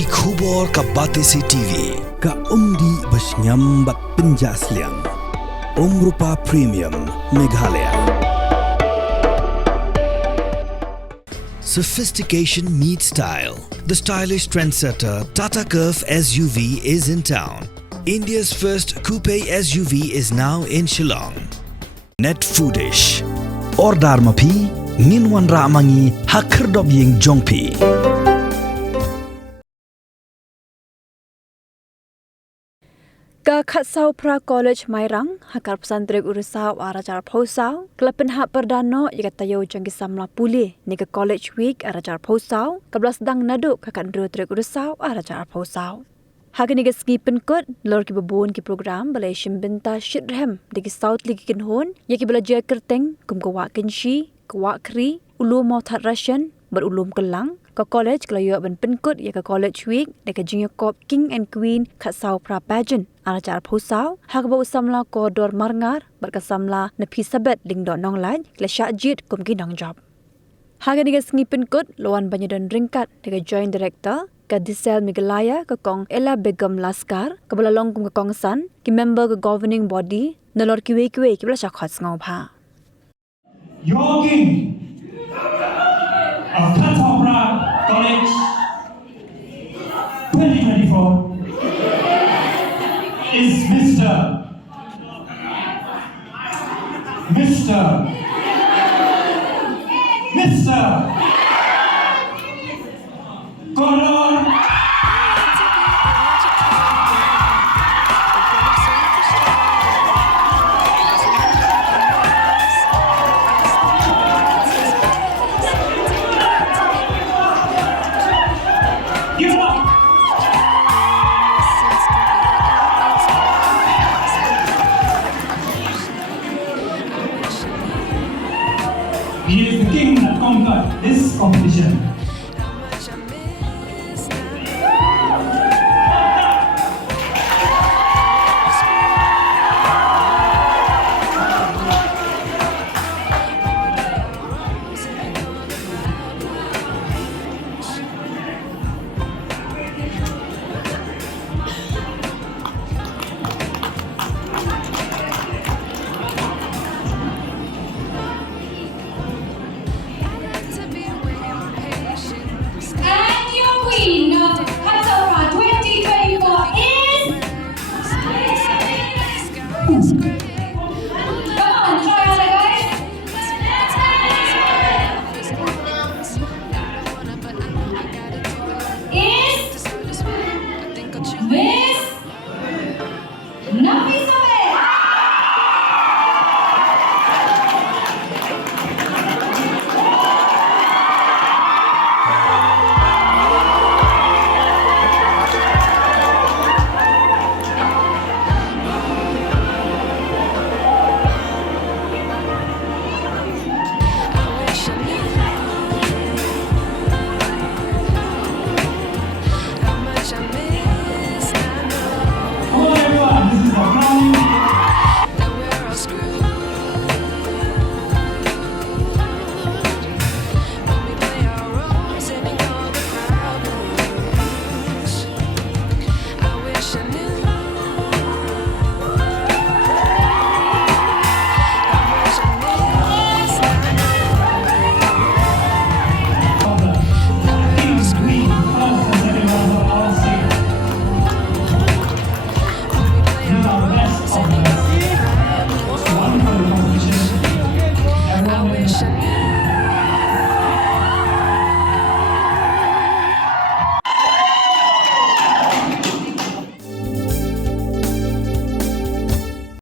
Ki khubor ka Batesi TV. Ka umdi basnyambak penjasliang. Rupa Premium Meghalaya. Sophistication meets style. The stylish trendsetter Tata Curve SUV is in town. India's first coupe SUV is now in Shillong. Net Foodish. Ordar mapi, minwan ramangi hakerdob ying jongpi. Ka khatsau pra college Mairang hakar pesantren urusau arajar phosau kelapen hak perdana jika tayo jangki samla pulih ni ke college week arajar phosau kablas dang nadu kakan dro trek urusau arajar phosau hak ni ke ski Pynkut lor ki babon ki program balai shimbenta shitrem di ki south ligi kinhon yaki belajar kerteng kum kawa kenshi kawa kri ulum mothat russian berulum kelang ke college kelayo ben Pynkut ya ke college week de ke Jingïakop king and queen khatsau pra pageant arajar phosau hak ba usamla ko dor marngar berkasamla nepi sabet ling do nong laj le syajit kum ki nong job hak ni ke sngi Pynkut lawan banyadon ringkat de ke joint director ke Disel Meghalaya ke kong Ella Begum Laskar ke belalong kum ke kong san ki member ke governing body nalor ki we ki bela syakhat ngau pha Your king of Katopra College 2024 is Mr. Konon Give up!